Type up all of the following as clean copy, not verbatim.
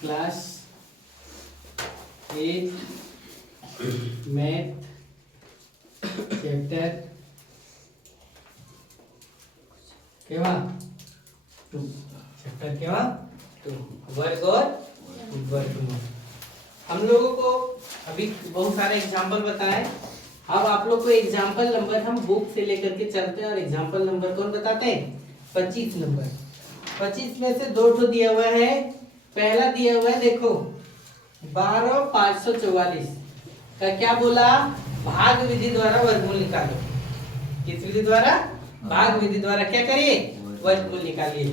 Class 8 math chapter केवा 2 chapter केवा 2 वर्ग और वर्गमूल। हम लोगों को अभी बहुत सारे एग्जाम्पल बताए। अब आप लोग को एग्जाम्पल नंबर हम बुक से लेकर के चलते हैं और एग्जाम्पल नंबर कौन बताते हैं? 25 नंबर। 25 में से दो ठो दिया हुआ है। पहला दिया हुआ है देखो 12,544 का क्या बोला? भाग विधि द्वारा वर्गमूल निकालो। किस विधि द्वारा? भाग विधि द्वारा क्या करिए? वर्गमूल निकालिए।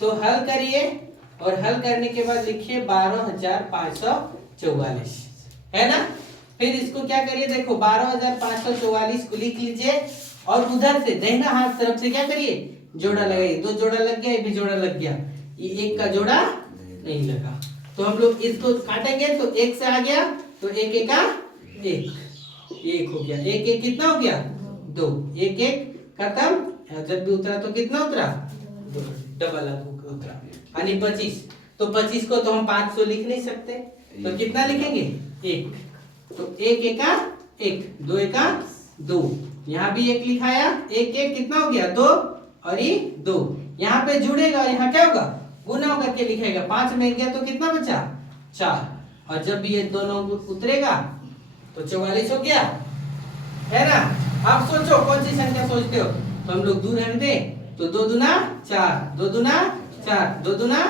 तो हल करिए और हल करने के बाद लिखिए 12,544 है ना। फिर इसको क्या करिए? देखो 12,544 को लिख लीजिए और उधर से दाहिना हाथ तरफ से क्या करिए? जोड़ा लगाइए। दो जोड़ा लग गया, ये भी जोड़ा लग गया, ये एक का जोड़ा नहीं लगा। तो हम लोग इसको काटेंगे तो एक से आ गया तो एक एक का एक, एक हो गया। एक एक कितना हो गया? दो। एक एक खत्म। जब भी उतरा तो कितना उतरा? दो। डबल उतरा। यानी 25। तो 25 को तो हम 500 लिख नहीं सकते, तो कितना लिखेंगे? एक। तो एक एक का एक, दो एक का दो। यहाँ भी एक लिखाया, एक एक कितना हो गया? दो और ये दो। यहाँ पे जुड़ेगा और यहाँ क्या होगा? गुना करके लिखेगा। 5 में गया तो कितना बचा? 4। और जब भी ये दोनों उतरेगा तो 44 हो गया, है ना। आप सोचो कौन सी संख्या सोचते हो? तो हम लोग दूर रहने दे तो 2 दूना 4, 2 दूना 4, 2 दूना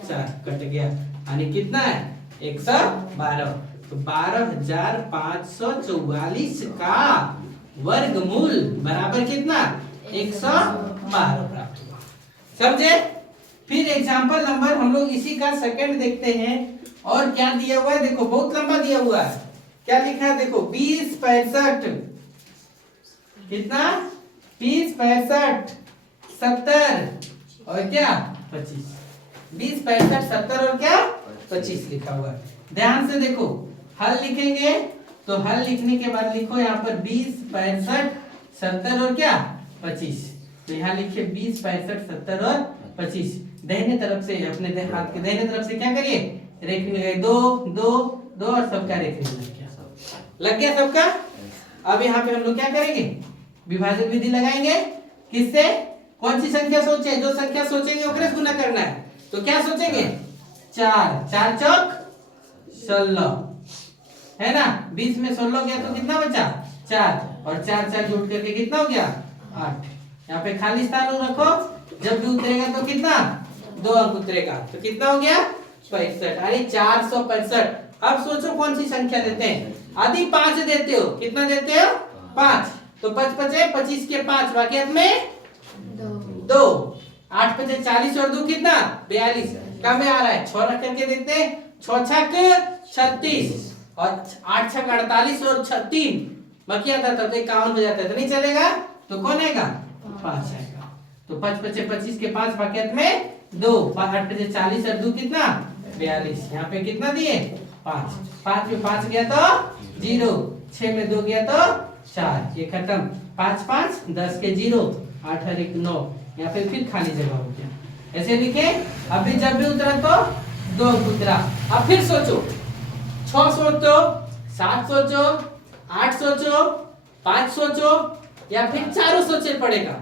4 कट गया। यानी कितना है? 112। तो 12,544 का वर्गमूल बराबर कितना? 112 प्राप्त हुआ। समझे? फिर एग्जाम्पल नंबर हम लोग इसी का सेकंड देखते हैं। और क्या दिया हुआ है? देखो बहुत लंबा दिया हुआ है। क्या लिखा है? देखो 20 65 कितना? 20 65 70 और क्या? 25। 20 65 70 और क्या? 25 लिखा हुआ है। ध्यान से देखो, हल लिखेंगे तो हल लिखने के बाद लिखो यहाँ पर 20 65 70 और क्या? 25। तो यहाँ लिखिए 20 65 70 और 25। दाहिने तरफ से अपने हाथ के दाहिने तरफ से क्या करिए? रेखनी लगाइए। 2 2 2 और सबका रेखनी लग गया। लग गया सबका। अब यहाँ पे हम लोग क्या करेंगे? विभाजन विधि लगाएंगे। किससे? कौन सी संख्या सोचे? जो संख्या सोचेंगे ओकरे से गुना करना है। तो क्या सोचेंगे? 4 4 चौक 16 है ना। 20 में 16 गया तो कितना बचा? 4 और 4 4 जोड़ करके कितना हो गया? 8। यहाँ पे खाली स्थान रखो। जब भी उतरेगा तो कितना? 2 अंक उतरेगा तो कितना हो गया? 65। अरे 465। अब सोचो कौन सी संख्या देते हैं? आदि 5 देते हो। कितना देते हो? 5। तो 5 5 25 के 5 बाकी में 2। 8 5 40 और 2 कितना? 42। कम में आ रहा है 6 रख करके देखते हैं। 6 छक 36 और 8 छक 48 और 3 बाकी आता था तो 51 हो जाता है। तो नहीं चलेगा तो कौन आएगा? 5 आएगा। तो 5 5 25 के 5 बाकी में 2। 8 5 40 और 2 कितना? 42। यहाँ पे कितना दिए? 5। 5 में 5 गया तो 0, 6 में 2 गया तो 4, ये खत्म। 5 5 10 के 0, 8 और 1 9। यहाँ पे फिर खाली जगह हो गया। ऐसे लिखे। अभी जब भी उतरा तो 2 उतरा। अब फिर सोचो 6 सोचो, 7 सोचो, 8 सोचो, 5 सोचो या फिर चारों सोचे पड़ेगा।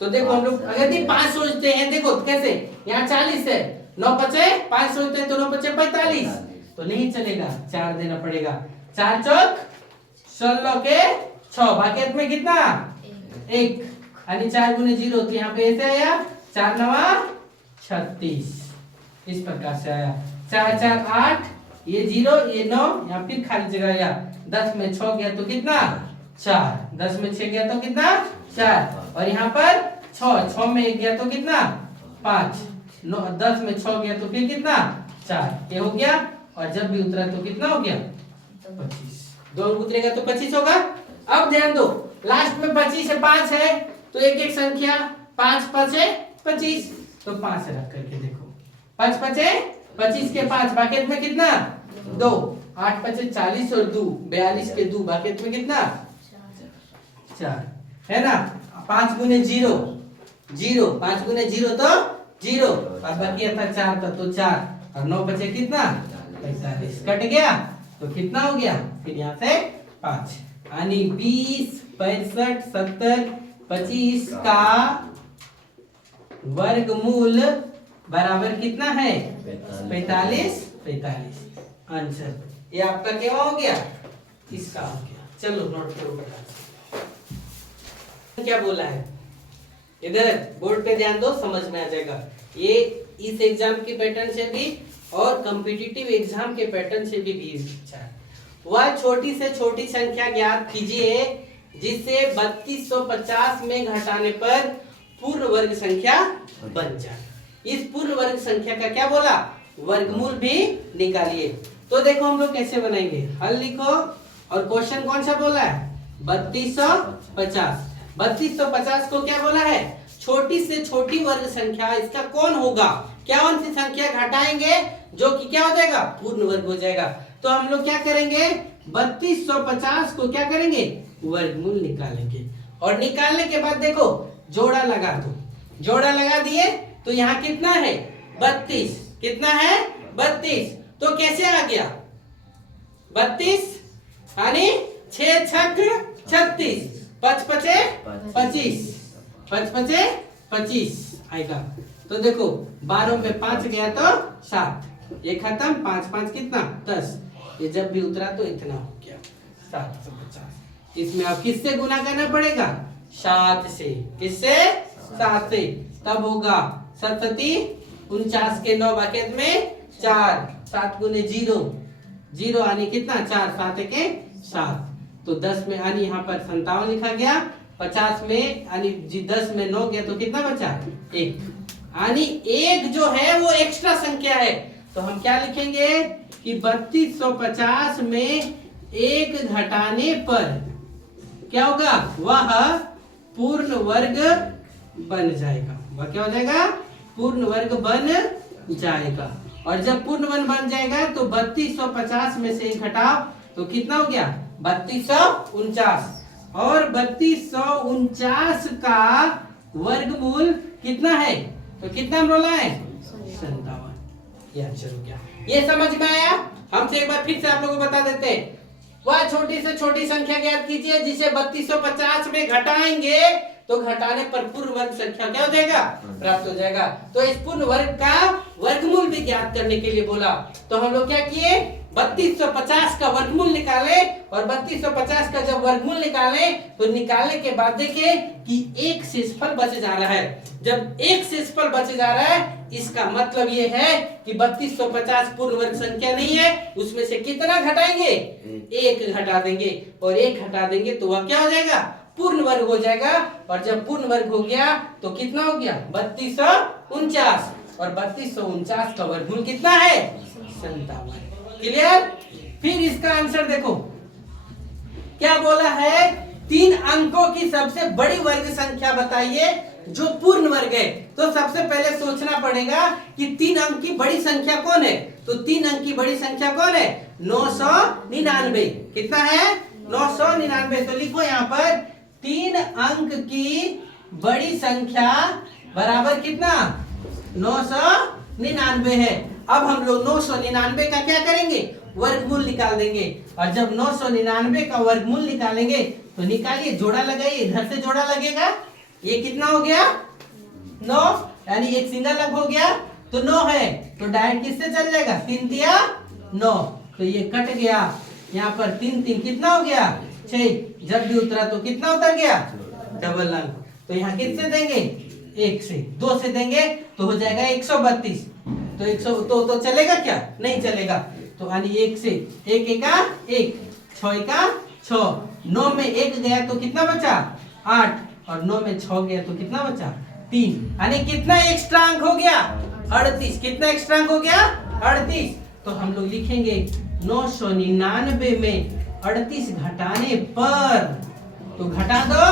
तो देखो हम लोग अगर 5 सोचते हैं, देखो कैसे? यहाँ 40 है, 9 5 5 सोचते हैं तो 9 5 45। तो नहीं चलेगा, 4 देना पड़ेगा। 4 चौक 16 के 6 बाकी में कितना? 1। यानी 4 गुने 0 तो यहाँ पे ऐसे आया 4 9 36। इस प्रकार से आया। 4 4 8, ये 0 ये 9, यहाँ फिर खाली जगह आया। 10 में 6 गया तो कितना? 4। 10 में 6 गया तो कितना? 4। और यहाँ पर 6 में 1 गया तो कितना? 5। 10 में 6 गया तो फिर कितना? 4। ये हो गया। और जब भी उतरा तो कितना हो गया? 25। 2 उतरेगा तो 25 होगा। अब ध्यान दो, लास्ट में 25 है 5 है तो एक एक संख्या 5 5 25। तो 5 रख करके देखो। 5 5 25 के 5 बाकी में कितना? 2। 8 5 40 और 2 42 के 2 बाकी में कितना? 4 है ना। 5 गुने 0 0, 5 गुने 0 तो 0 और बकिया था 4 का, तो 4 और 9 बचे कितना 45, कट गया तो कितना हो गया, फिर यहाँ से 5, यानी 20, 65, 70, 25 का वर्गमूल बराबर कितना है 45, 45। आंसर ये आपका क्या हो गया, इसका हो गया। चलो नोट करो बेटा, क्या बोला है, इधर बोर्ड पे ध्यान दो, समझ में आ जाएगा। ये इस एग्जाम के पैटर्न से भी और कॉम्पिटिटिव एग्जाम के पैटर्न से भी अच्छा है। वह छोटी से छोटी संख्या ज्ञात कीजिए जिसे 3250 में घटाने पर पूर्ण वर्ग संख्या बन जाए। इस पूर्ण वर्ग संख्या का क्या बोला, वर्गमूल भी निकालिए। तो देखो हम लोग कैसे बनाएंगे, हल लिखो और क्वेश्चन कौन सा बोला है 3250। 3250 को क्या बोला है, छोटी से छोटी वर्ग संख्या, इसका कौन होगा, क्या कौन सी संख्या घटाएंगे जो कि क्या हो जाएगा, पूर्ण वर्ग हो जाएगा। तो हम लोग क्या करेंगे, 3250 को क्या करेंगे, वर्गमूल निकालेंगे। और निकालने के बाद देखो जोड़ा लगा दो, जोड़ा लगा दिए तो यहाँ कितना है 32, कितना है 32, तो कैसे आ गया 32 यानी 6 छक 36, 5 पचे 25, 5 पचे 25 आएगा। तो देखो 12 में 5 गया तो 7, ये खत्म, 5 5 कितना 10, ये जब भी उतरा तो इतना हो गया 750। इसमें अब किससे गुना करना पड़ेगा, 7 से, किससे 7 से, तब होगा 7 49 के 9 बाकेत में 4, 7 गुने 0 0 यानी कितना 4, 7 के 7, तो 10 में यानी यहाँ पर 57 लिखा गया, 50 में यानी 10 में 9 गया तो कितना बचा 1, यानी 1 जो है वो एक्स्ट्रा संख्या है। तो हम क्या लिखेंगे कि 3250 में 1 घटाने पर क्या होगा, वह पूर्ण वर्ग बन जाएगा, वह क्या हो जाएगा, पूर्ण वर्ग बन जाएगा। और जब पूर्ण वर्ग बन जाएगा तो 3250 में से 1 घटाओ तो कितना हो गया 3249, और 3249 का वर्गमूल कितना है, तो कितना बोला है 57। ये आंसर हो गया। ये समझ में आया, हमसे एक बार फिर से आप लोगों को बता देते हैं। वह छोटी से छोटी संख्या ज्ञात कीजिए जिसे 3250 में घटाएंगे तो घटाने पर पूर्ण वर्ग संख्या क्या हो जाएगा, प्राप्त हो जाएगा। तो इस पूर्ण वर्ग का वर्गमूल भी ज्ञात करने के लिए बोला। तो हम लोग क्या किए, 3250 का वर्गमूल निकाले, और 3250 का जब वर्गमूल निकाले तो निकालने के बाद देखे कि एक शेषफल बच जा रहा है। जब एक शेषफल बच जा रहा है इसका मतलब ये है कि 3250 पूर्ण वर्ग संख्या नहीं है, उसमें से कितना घटाएंगे, 1 घटा देंगे, और 1 घटा देंगे तो वह क्या हो जाएगा, पूर्ण वर्ग हो जाएगा। और जब पूर्ण वर्ग हो गया तो कितना हो गया 3249, और 3249 का वर्गमूल कितना है 57। क्लियर। फिर इसका आंसर देखो क्या बोला है, 3 अंकों की सबसे बड़ी वर्ग संख्या बताइए जो पूर्ण वर्ग है। तो सबसे पहले सोचना पड़ेगा कि 3 अंक की बड़ी संख्या कौन है, तो 3 अंक की बड़ी संख्या कौन है 999। कितना है 999। तो लिखो यहाँ पर 3 अंक की बड़ी संख्या बराबर कितना 999 है। अब हम लोग 999 का क्या करेंगे, वर्गमूल निकाल देंगे। और जब 999 का वर्गमूल निकालेंगे तो निकालिए, जोड़ा लगाइए, इधर से जोड़ा लगेगा, ये कितना हो गया 9, यानी एक सिंगल अंक हो गया तो 9 है, तो डायरेक्ट किससे चल जाएगा 3 तिया 9, तो ये कट गया। यहाँ पर 3 3 कितना हो गया 6, जब भी उतरा तो कितना उतर गया डबल अंक। तो यहाँ किससे देंगे 1 से, 2 से देंगे तो हो जाएगा 132। तो 100 तो चलेगा क्या, नहीं चलेगा। तो यानी 1 से 1 एका 1, 6 एका 6, 9 में 1 गया तो कितना बचा 8, और 9 में 6 गया तो कितना बचा 3, यानी कितना एक्स्ट्रा अंक हो गया 38। कितना एक्स्ट्रा अंक हो गया 38। तो हम लोग लिखेंगे 999 में 38 घटाने पर, तो घटा दो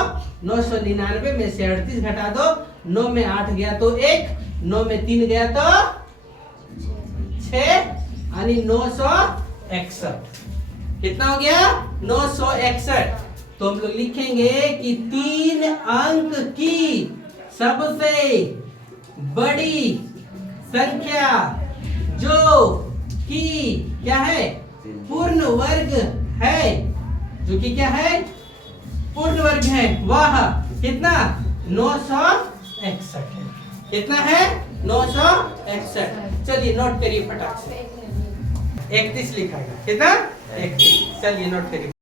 999 में से 38 घटा दो, 9 में 8 गया तो 1, 9 में 3 गया तो 6, यानी 961। कितना हो गया 961। तो हम लोग लिखेंगे कि 3 अंक की सबसे बड़ी संख्या जो कि क्या है, पूर्ण वर्ग है, जो कि क्या है, पूर्ण वर्ग है, वह कितना 961 है। कितना है 961। चलिए नोट करिए फटाक से। 31 लिखा है, कितना 31। चलिए नोट करिए।